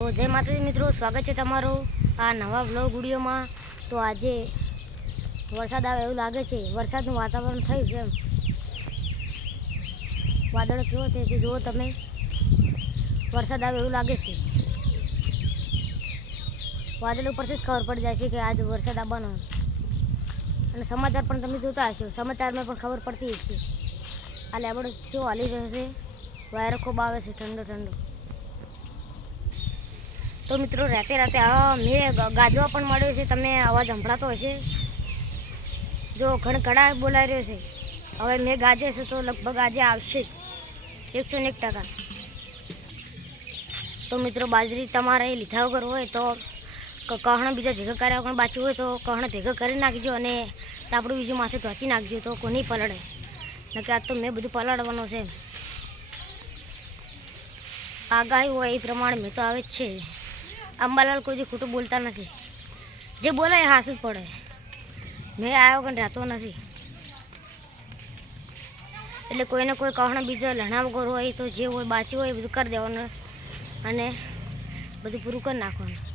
તો જય માતાજી મિત્રો, સ્વાગત છે તમારું આ નવા બ્લોગ વિડીયોમાં. તો આજે વરસાદ આવે એવું લાગે છે, વરસાદનું વાતાવરણ થયું છે એમ. વાદળો કેવો થયો છે, જુઓ તમે. વરસાદ આવે એવું લાગે છે. વાદળ ઉપરથી જ ખબર પડી જાય છે કે આજ વરસાદ આવવાનો. અને સમાચાર પણ તમે જોતા હશો. સમાચારમાં પણ ખબર પડતી હશે. આ લેબડ કેવો હાલી રહ્યો છે. વાયરો ખૂબ આવે છે ઠંડો ઠંડો તો મિત્રો, રાતે રાતે મેં ગાજવા પણ મળ્યો છે. તમને અવાજ સંભળાતો હશે. જો ખડખડા બોલાઈ રહ્યો છે. હવે મેં ગાજે છે તો લગભગ આજે આવશે જ. એકસો ને એક ટકા. તો મિત્રો, બાજરી તમારે લીધા વગર હોય તો કહણ બીજા ભેગા કર્યા વગર બાચી હોય તો કહણ ભેગા કરી નાખજો અને તાપડું બીજું માથે ધોચી નાખજો તો કોની પલળે. નકે આજ તો મેં બધું પલાળવાનું છે. આગાહી હોય એ પ્રમાણે મેં તો આવે જ છે. અંબાલાલ કોઈ ખોટું બોલતા નથી. જે બોલે એ હાસું જ પડે. મેં આવ્યો વગર રહેતો નથી. એટલે કોઈને કોઈ કહણ બીજો લણા હોય તો જે હોય, બાચી હોય એ બધું કરી દેવાનું. અને બધું પૂરું કરી નાખવાનું.